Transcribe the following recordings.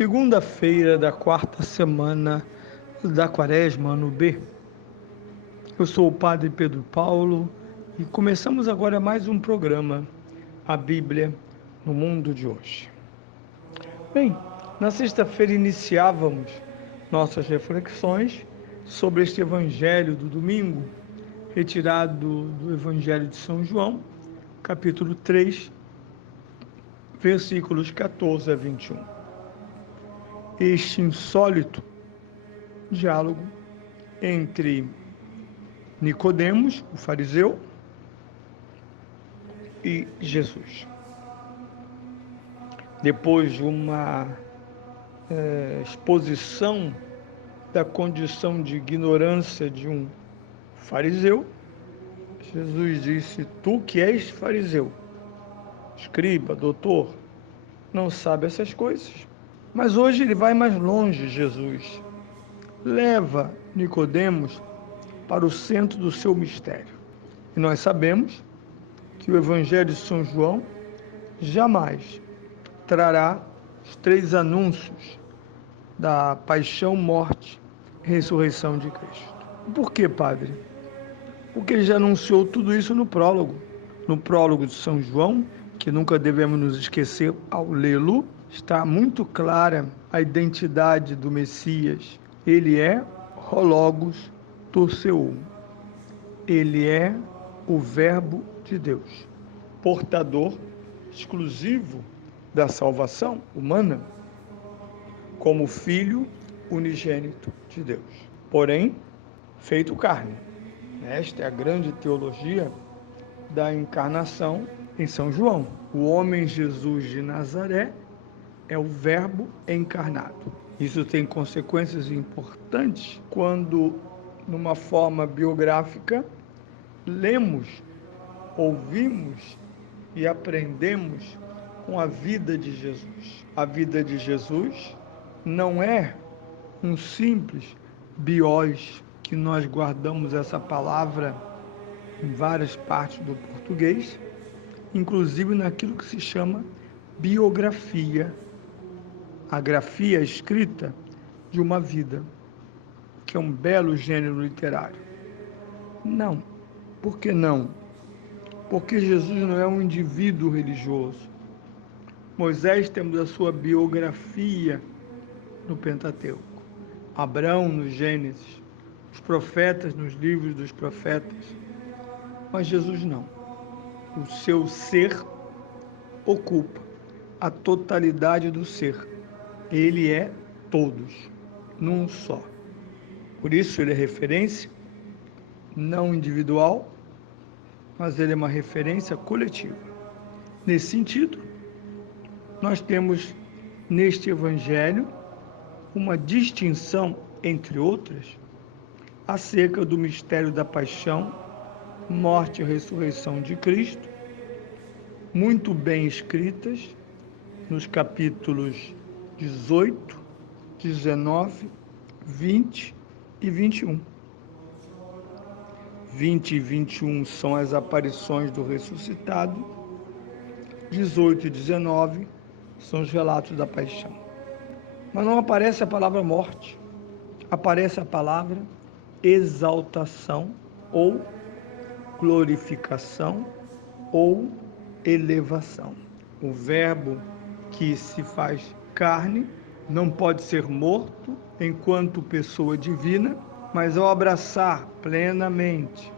Segunda-feira da quarta semana da Quaresma, ano B. Eu sou o Padre Pedro Paulo e começamos agora mais um programa, a Bíblia no Mundo de Hoje. Bem, na sexta-feira iniciávamos nossas reflexões sobre este Evangelho do domingo, retirado do Evangelho de São João, capítulo 3, versículos 14 a 21. Este insólito diálogo entre Nicodemos, o fariseu, e Jesus. Depois de uma exposição da condição de ignorância de um fariseu, Jesus disse: tu que és fariseu, escriba, doutor, não sabe essas coisas. Mas hoje ele vai mais longe, Jesus. Leva Nicodemos para o centro do seu mistério. E nós sabemos que o Evangelho de São João jamais trará os 3 anúncios da paixão, morte e ressurreição de Cristo. Por que, Padre? Porque ele já anunciou tudo isso no prólogo. No prólogo de São João, que nunca devemos nos esquecer ao lê-lo, está muito clara a identidade do Messias. Ele é o Logos Toutheou. Ele é o Verbo de Deus, portador exclusivo da salvação humana, como Filho unigênito de Deus, porém feito carne. Esta é a grande teologia da encarnação em São João. O homem Jesus de Nazaré é o Verbo encarnado. Isso tem consequências importantes quando, numa forma biográfica, lemos, ouvimos e aprendemos com a vida de Jesus. A vida de Jesus não é um simples biós, que nós guardamos essa palavra em várias partes do português, inclusive naquilo que se chama biografia, a grafia escrita de uma vida, que é um belo gênero literário. Não. Por que não? Porque Jesus não é um indivíduo religioso. Moisés temos a sua biografia no Pentateuco, Abraão no Gênesis, os profetas nos livros dos profetas, mas Jesus não. O seu ser ocupa a totalidade do ser. Ele é todos, num só. Por isso ele é referência não individual, mas ele é uma referência coletiva. Nesse sentido, nós temos neste Evangelho uma distinção, entre outras, acerca do mistério da paixão, morte e ressurreição de Cristo, muito bem escritas nos capítulos 18, 19, 20 e 21. 20 e 21 são as aparições do ressuscitado, 18 e 19 são os relatos da paixão. Mas não aparece a palavra morte, aparece a palavra exaltação ou glorificação ou elevação. O Verbo que se faz carne não pode ser morto enquanto pessoa divina, mas ao abraçar plenamente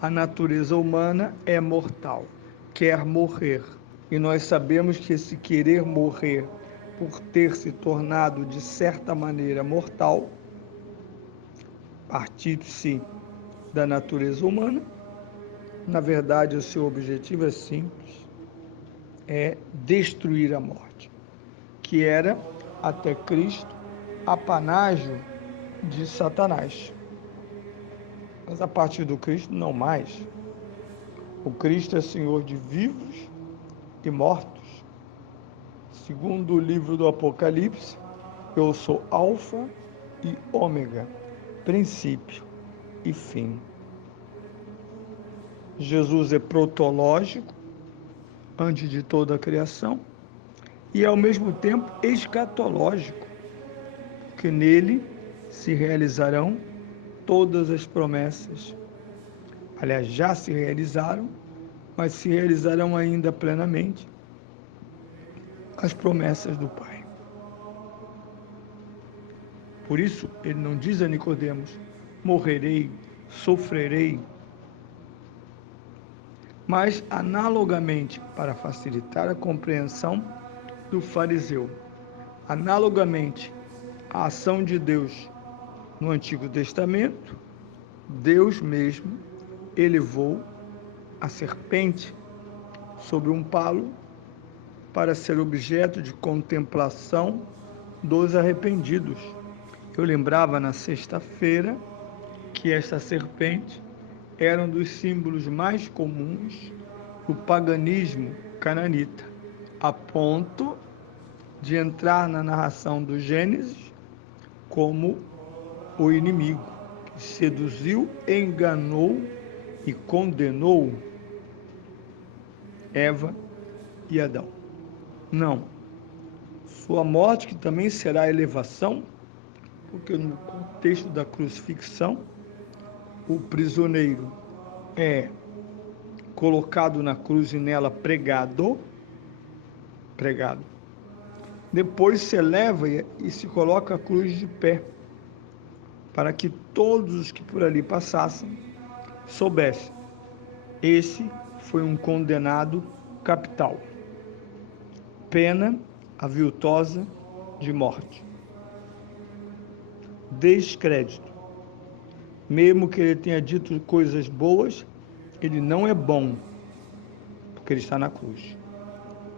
a natureza humana é mortal, quer morrer. E nós sabemos que esse querer morrer, por ter se tornado de certa maneira mortal, partir-se da natureza humana, na verdade o seu objetivo é simples, é destruir a morte, que era até Cristo apanágio de Satanás. Mas a partir do Cristo não mais. O Cristo é Senhor de vivos e mortos. Segundo o livro do Apocalipse, eu sou Alfa e Ômega, princípio e fim. Jesus é protológico, antes de toda a criação, e ao mesmo tempo escatológico, porque nele se realizarão todas as promessas. Aliás, já se realizaram, mas se realizarão ainda plenamente as promessas do Pai. Por isso, ele não diz a Nicodemos: morrerei, sofrerei. Mas, analogamente, para facilitar a compreensão do fariseu, analogamente à ação de Deus no Antigo Testamento, Deus mesmo elevou a serpente sobre um palo para ser objeto de contemplação dos arrependidos. Eu lembrava na sexta-feira que esta serpente era um dos símbolos mais comuns do paganismo cananita, a ponto de entrar na narração do Gênesis como o inimigo que seduziu, enganou e condenou Eva e Adão. Não. Sua morte, que também será elevação, porque no contexto da crucifixão, o prisioneiro é colocado na cruz e nela pregado. Depois se eleva e se coloca a cruz de pé, para que todos os que por ali passassem soubessem: esse foi um condenado capital, pena aviltosa de morte. Descrédito. Mesmo que ele tenha dito coisas boas, ele não é bom, porque ele está na cruz.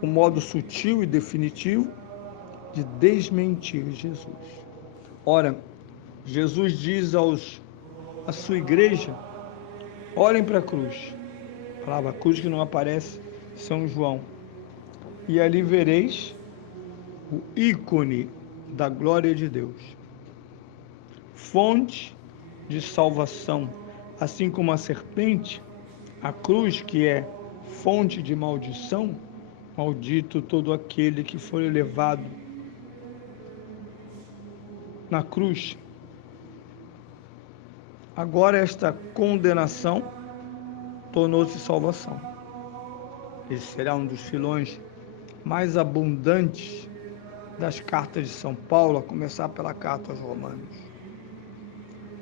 Um modo sutil e definitivo de desmentir Jesus. Ora, Jesus diz à sua igreja: olhem para a cruz. A palavra cruz que não aparece em São João. E ali vereis o ícone da glória de Deus. Fonte de salvação, assim como a serpente, a cruz que é fonte de maldição, maldito todo aquele que for elevado na cruz. Agora esta condenação tornou-se salvação. Esse será um dos filões mais abundantes das cartas de São Paulo, a começar pela carta aos Romanos.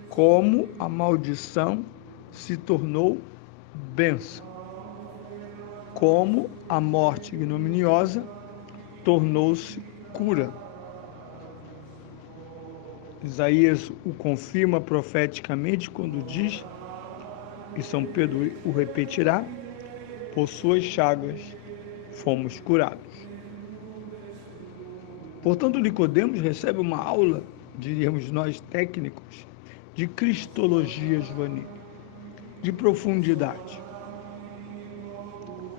Como a maldição se tornou bênção. Como a morte ignominiosa tornou-se cura. Isaías o confirma profeticamente quando diz, e São Pedro o repetirá: por suas chagas fomos curados. Portanto, Nicodemos recebe uma aula, diríamos nós técnicos, de cristologia juvenil, de profundidade.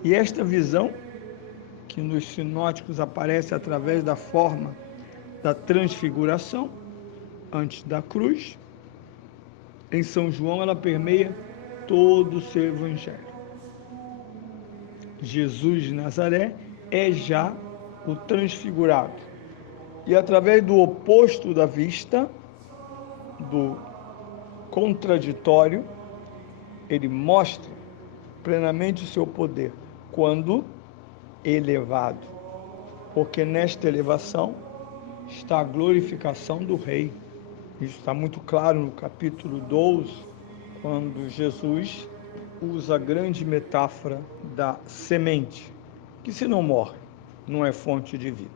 E esta visão, que nos sinóticos aparece através da forma da transfiguração, antes da cruz, em São João ela permeia todo o seu evangelho. Jesus de Nazaré é já o transfigurado. E através do oposto da vista, do contraditório, ele mostra plenamente o seu poder, quando elevado. Porque nesta elevação está a glorificação do Rei. Isso está muito claro no capítulo 12, quando Jesus usa a grande metáfora da semente, que se não morre, não é fonte de vida.